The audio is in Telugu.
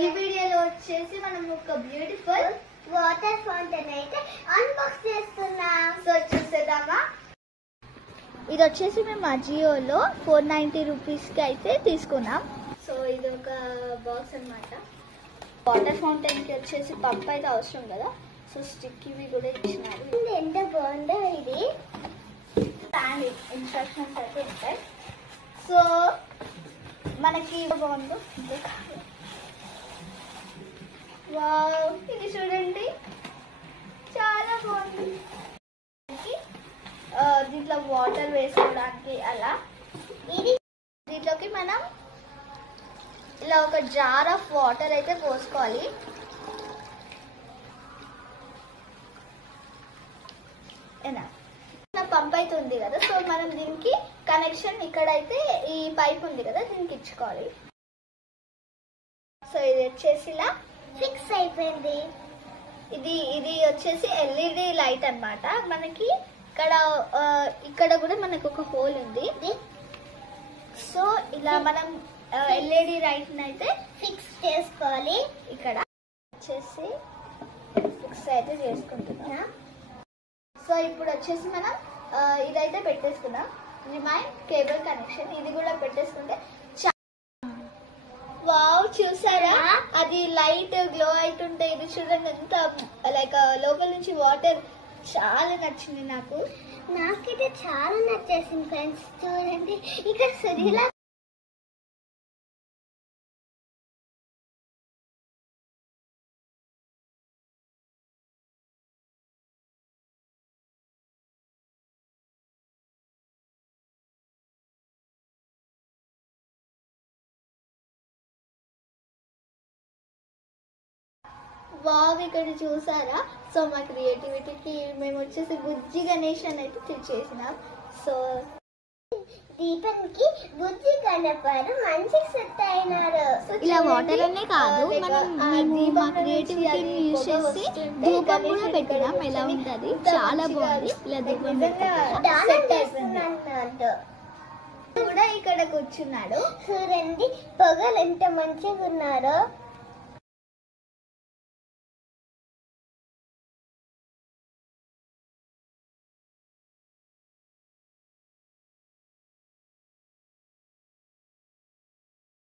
ఈ వీడియోలో వచ్చేసి మనం ఒక బ్యూటిఫుల్ వాటర్ ఫౌంటైన్ అయితే అన్బాక్స్ చేస్తున్నాం. సో చూసేద్దామా. ఇది వచ్చేసి మేము అజియోలో 490 రూపీస్కి అయితే తీసుకున్నాం. సో ఇది ఒక బాక్స్ అన్నమాట. వాటర్ ఫౌంటైన్కి వచ్చేసి పంప్ అయితే అవసరం కదా, సో స్టిక్ ఇవి కూడా ఇచ్చినారు. ఎంత బాగుందో ఇది. ఇన్స్ట్రక్షన్స్ అయితే ఉంటాయి. సో మనకి బాగుందో వావ్, ఇది చూడండి చాలా బాగుంది. దీంట్లో వాటర్ వేసుకోవడానికి అలా. ఇది దీంట్లోకి మనం ఇలా ఒక జార్ ఆఫ్ వాటర్ అయితే పోసుకోవాలి. పంప్ అయితే ఉంది కదా, సో మనం దీనికి కనెక్షన్ ఇక్కడైతే ఈ పైప్ ఉంది కదా దీనికి ఇచ్చుకోవాలి. సో ఇది వచ్చేసి ఇలా ఫిక్స్ అయిపోయింది. ఇది వచ్చేసి ఎల్ఈడి లైట్ అన్నమాట. మనకి ఇక్కడ కూడా మనకు ఒక హోల్ ఉంది. సో ఇలా మనం ఎల్ఈడి లైట్ అయితే ఫిక్స్ చేసుకోవాలి. ఇక్కడ వచ్చేసి ఫిక్స్ అయితే చేసుకుంటున్నా. సో ఇప్పుడు వచ్చేసి మనం ఇదైతే పెట్టేసుకున్నాం. రిమైన్ కేబుల్ కనెక్షన్ ఇది కూడా పెట్టేసుకుంటే వావ్, చూసారా అది లైట్ గ్లో అవుతుంటే ఇది చూడండి ఎంత లైక్ లోపల నుంచి వాటర్. చాలా నచ్చింది నాకైతే చాలా నచ్చేసింది ఫ్రెండ్స్. చూడండి ఇక్కడ సునీలా వావ్, ఇక్కడ చూసారా. సో మా క్రియేటివిటీకి మేము వచ్చేసి బుజ్జి గణేష్ అని అయితే చేసినాం. సో దీపానికి బుజ్జి గణపరు మంచి సెట్ అయినారు. ఇలా వాటర్ అనే కాదు, మేము మా క్రియేటివిటీని యూజ్ చేసి దీపం కూడా పెట్టినాం. ఎలా ఉంటుంది, చాలా బాగుంది. ఇలా దీపం కూడా ఇక్కడ కూర్చున్నాడు. చూడండి పొగలు ఎంత మంచిగా ఉన్నారో.